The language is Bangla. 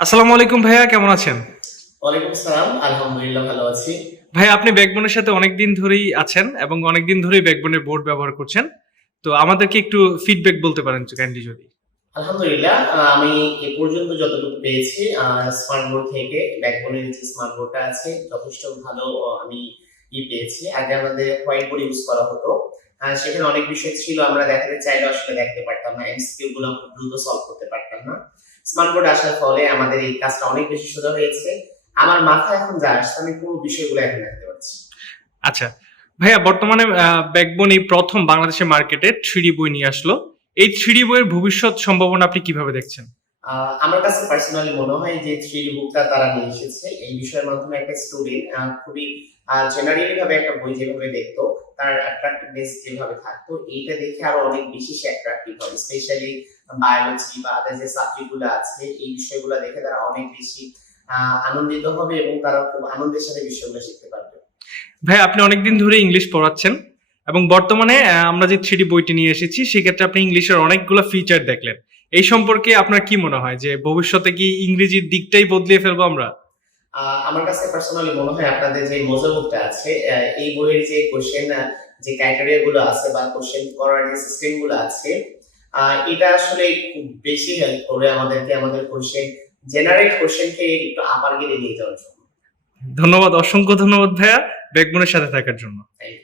আসসালামু আলাইকুম ভাইয়া, কেমন আছেন? ওয়ালাইকুম আসসালাম। আলহামদুলিল্লাহ ভালো আছি। ভাইয়া, আপনি ব্যাকবোনের সাথে অনেকদিন ধরেই আছেন এবং অনেকদিন ধরেই ব্যাকবোনের বোর্ড ব্যবহার করছেন। তো আমাদেরকে একটু ফিডব্যাক বলতে পারেন কাইন্ডলি যদি। আলহামদুলিল্লাহ আমি এ পর্যন্ত যতটুকু পেয়েছি স্মার্ট বোর্ড থেকে ব্যাকবোনের যে স্মার্ট বোর্ডটা আছে যথেষ্ট ভালো আমি পেয়েছি। আগে আমাদের হোয়াইট বোর্ড ইউজ করা হতো। সেখানে অনেক বিষয় ছিল আমরা দেখাতে চাইলেও আসলে দেখতে পারতাম না। এমসিকিউ গুলো খুব দ্রুত সলভ করতে পারতাম না। স্মার্ট বোর্ড আসার ফলে আমাদের এই কাজটা অনেক বেশি সোজা হয়েছে। আমার মাথায় এখন যা আসছে আমি পুরো বিষয়গুলো এখন দেখতে পাচ্ছি। আচ্ছা ভাইয়া, বর্তমানে ব্যাকবোন এই প্রথম বাংলাদেশের মার্কেটে থ্রিডি বই নিয়ে আসলো। এই থ্রিডি বইয়ের ভবিষ্যৎ সম্ভাবনা আপনি কিভাবে দেখছেন? আমার কাছে পার্সোনালি মনে হয় যে 3D বুকটা তারা নিয়ে এসেছে এই বিষয়ের মাধ্যমে একটা স্টুডেন্ট খুবই জেনারেলি ভাবে একটা বই যেভাবে দেখতো তার অ্যাট্রাক্টিভনেস যেভাবে থাকতো এইটা দেখে আরো অনেক বেশি সে অ্যাট্রাক্টিভ হবে স্পেশালি বায়োলজি বা আদার যে সাবজেক্ট গুলো আছে এই বিষয়গুলো দেখে তারা অনেক বেশি আনন্দিত হবে এবং তারা খুব আনন্দের সাথে বিষয়গুলো শিখতে পারবে। ভাই, আপনি অনেকদিন ধরে ইংলিশ পড়াচ্ছেন এবং বর্তমানে আমরা যে থ্রিডি বইটি নিয়ে এসেছি সেক্ষেত্রে আপনি ইংলিশের অনেকগুলো ফিচার দেখলেন। এই সম্পর্কে আপনার কি মনে হয় যে ভবিষ্যতে কি ইংরেজির দিকটাই বদলিয়ে ফেলবো আমরা? আমার কাছে পার্সোনালি মনে হয় আপনাদের যে মজা বুকটা আছে এই বইয়ের যে কোশ্চেন যে ক্রাইটেরিয়া গুলো আছে বা কোশ্চেন করার যে সিস্টেম গুলো আছে এটা আসলে খুব বেশি হেল্প করবে আমাদেরকে আমাদের কোশ্চেন জেনারেল কোশ্চেনকে একটু আপার গেলে নিয়ে যাওয়ার জন্য। ধন্যবাদ, অসংখ্য ধন্যবাদ ভাইয়া ব্যাকবোনের সাথে থাকার জন্য। Thank you.